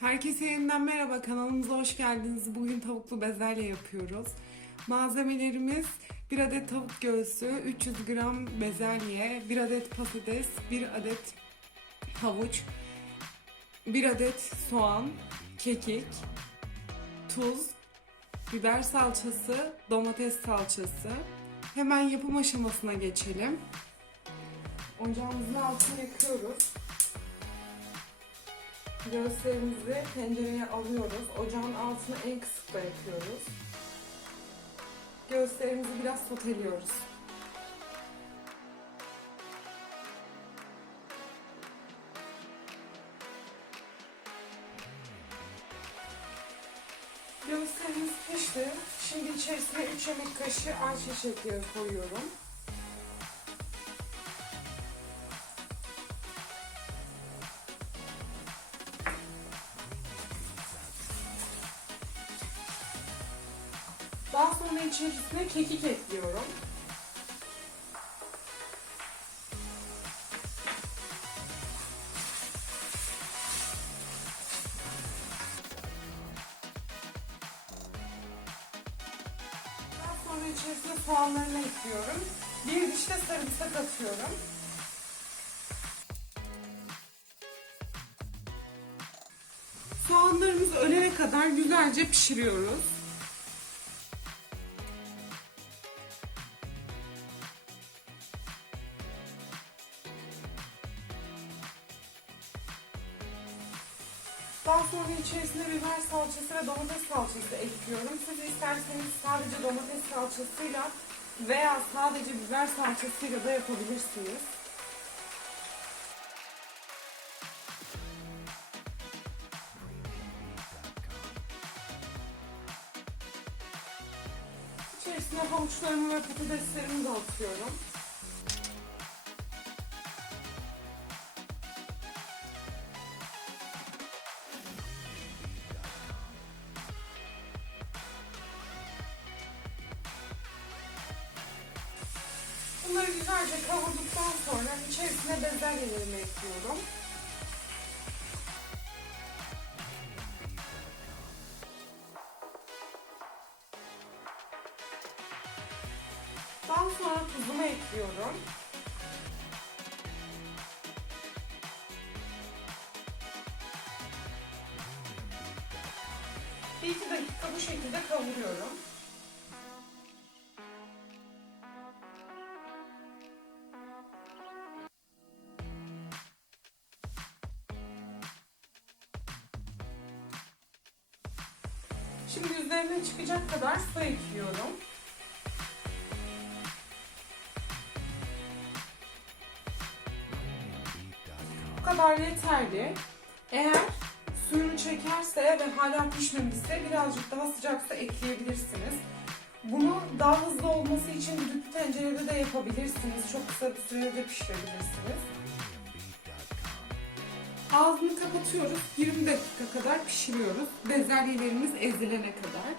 Herkese yeniden merhaba kanalımıza hoş geldiniz. Bugün tavuklu bezelye yapıyoruz. Malzemelerimiz 1 adet tavuk göğsü, 300 gram bezelye, 1 adet patates, 1 adet havuç, 1 adet soğan, kekik, tuz, biber salçası, domates salçası. Hemen yapım aşamasına geçelim. Ocağımızın altını yakıyoruz. Göğüslerimizi tencereye alıyoruz. Ocağın altını en kısıkta yakıyoruz. Göğüslerimizi biraz soteliyoruz. Göğüslerimiz pişti. Şimdi içerisine 3 yemek kaşığı ayçiçek yağı koyuyorum. Daha sonra içerisine kekik ekliyorum. Daha sonra içerisine soğanlarını ekliyorum. Bir diş de sarımsak atıyorum. Soğanlarımız ölene kadar güzelce pişiriyoruz. Daha sonra içerisine biber salçası ve domates salçası ekliyorum. Siz isterseniz sadece domates salçasıyla veya sadece biber salçasıyla da yapabilirsiniz. İçerisine havuçlarımı ve patateslerimi de atıyorum. Bunları güzelce kavurduktan sonra içerisine bezelyelerimi ekliyorum. Daha sonra tuzumu ekliyorum. Bir iki dakika bu şekilde kavuruyorum. Şimdi üzerine çıkacak kadar su ekliyorum. Bu kadar yeterli. Eğer suyunu çekerse ve hala pişmemişse birazcık daha sıcak su ekleyebilirsiniz. Bunu daha hızlı olması için düdüklü tencerede de yapabilirsiniz. Çok kısa bir sürede de pişirebilirsiniz. Ağzını kapatıyoruz. 20 dakika kadar pişiriyoruz. Bezelyelerimiz ezilene kadar.